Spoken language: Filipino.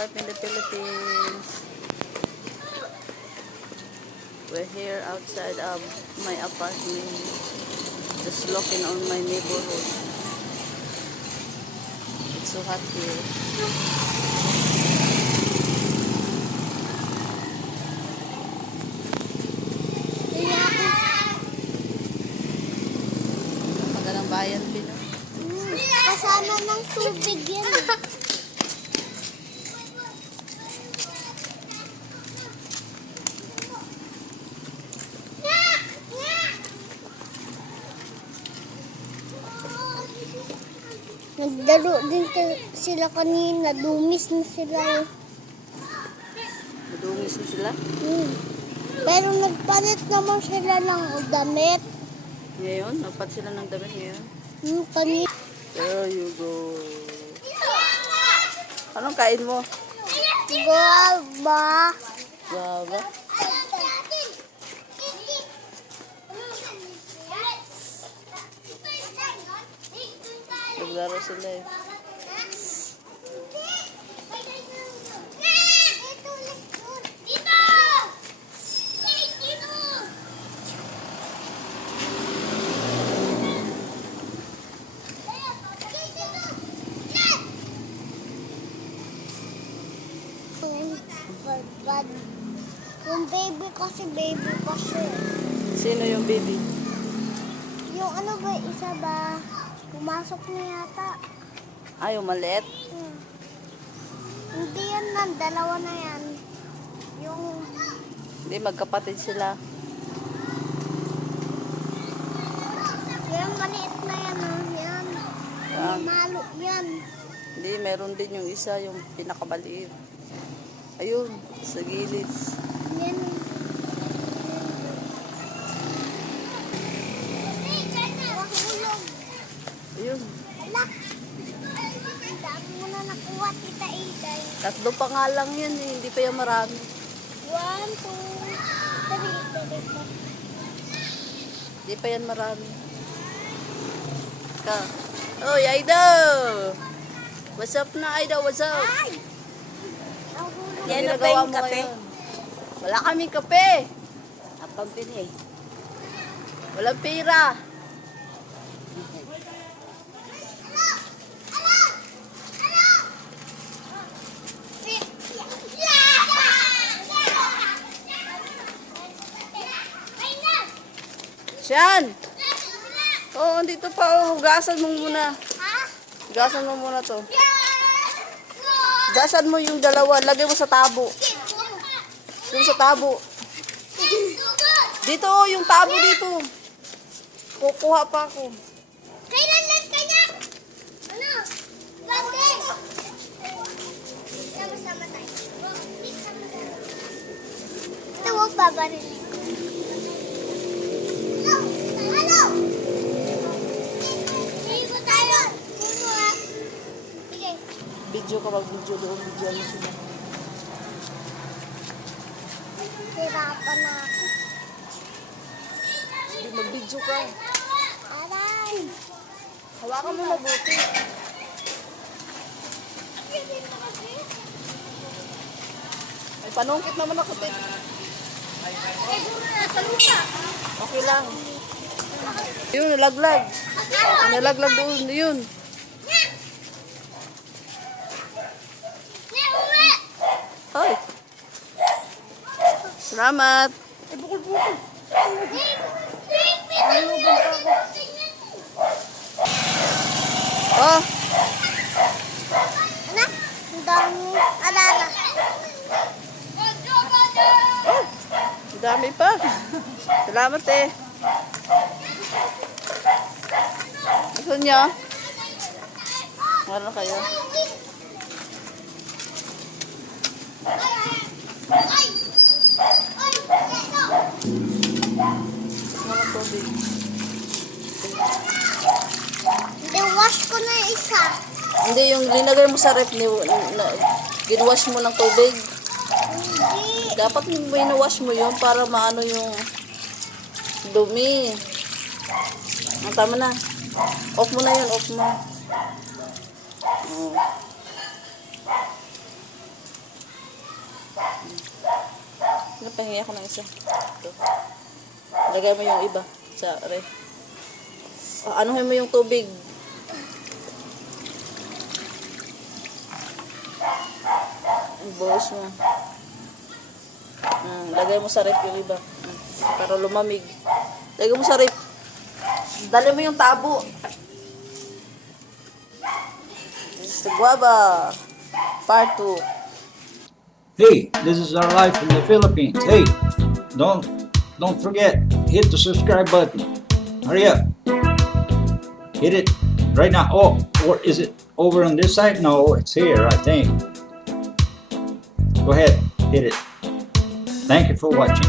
life in the Philippines. We're here outside of my apartment, just looking on my neighborhood. It's so hot here. Magandang bayan, Pino. Kasama ng tubig yan. Nagdaro din sila kanina. Dumis na sila. Madungis na sila? Pero nagpalit naman sila ng damit. Ngayon? Nagpat sila ng damit ngayon? Kanina. There you go. Anong kain mo? Guava. Guava? Naglaro sila eh. Bad. Yung baby kasi. Sino yung baby? Yung ano ba, isa ba? Pumasok na yata. Ay, yung maliit? Hindi yan na, dalawa na yan. Yung... Hindi, magkapatid sila. Yung maliit na yan, yan. Yung malo yan. Hindi, meron din yung isa, yung pinakabaliit. Ayun, sa gilid. Yan. Ayun. Ala. Ang dami mo na nakuha, Tita Iday. Tatlo pa nga lang yan eh, hindi pa yan marami. 1, 2, 3. Hindi pa yan marami. Ka. Oy, Aido! What's up na, Aido? What's up? Ay! Yan na ba yung kape? Wala kaming kape. Apang pini. Walang pera. Siyan! Oo, dito pa. Oh. Hugasan mo muna. Hugasan mo muna to. Hugasan mo yung dalawa. Lagay mo sa tabo. Yung sa tabo. Dito, oh, yung tabo dito. Kukuha pa ako. Kailan lang kanya? Ano? Bakit? Sama-sama tayo. Ito mo babarinig. Hello! Ligo tayo. Puno ah. Sige. Video ka, mag-video doon. Video mo sila. Hirapan na ako. Hindi, mag-video ka. Aray! Hawakan mo mabuti. Ay, panungkit naman ako, Tek. Okay lang. Yun, nalaglag. Nalaglag doon. Yun. Hoy. Salamat. Ay, bukol-bukol. Oh. Ano? Ang dami. Alala. Oh. Ang dami pa. Salamat eh. Gusto niyo? Ano kayo? Mga tubig. I-wash ko na yung isa. Hindi, yung linagay mo sa ref, ginwash mo ng tubig. Hindi. Dapat may na-wash mo yun para maano yung dumi. Tama na. Off mo na yun, off mo. Oh. Napahingi ako ng isa. Ito. Lagay mo yung iba sa ref. Anuhin mo yung tubig. Buhos mo. Lagay mo sa ref yung iba. Para lumamig. Lagay mo sa ref. Dali mo yung tabo. This is the guava. Part 2. Hey, this is our life in the Philippines. Hey, don't forget, hit the subscribe button. Hurry up. Hit it right now. Oh, or is it over on this side? No, it's here, I think. Go ahead, hit it. Thank you for watching.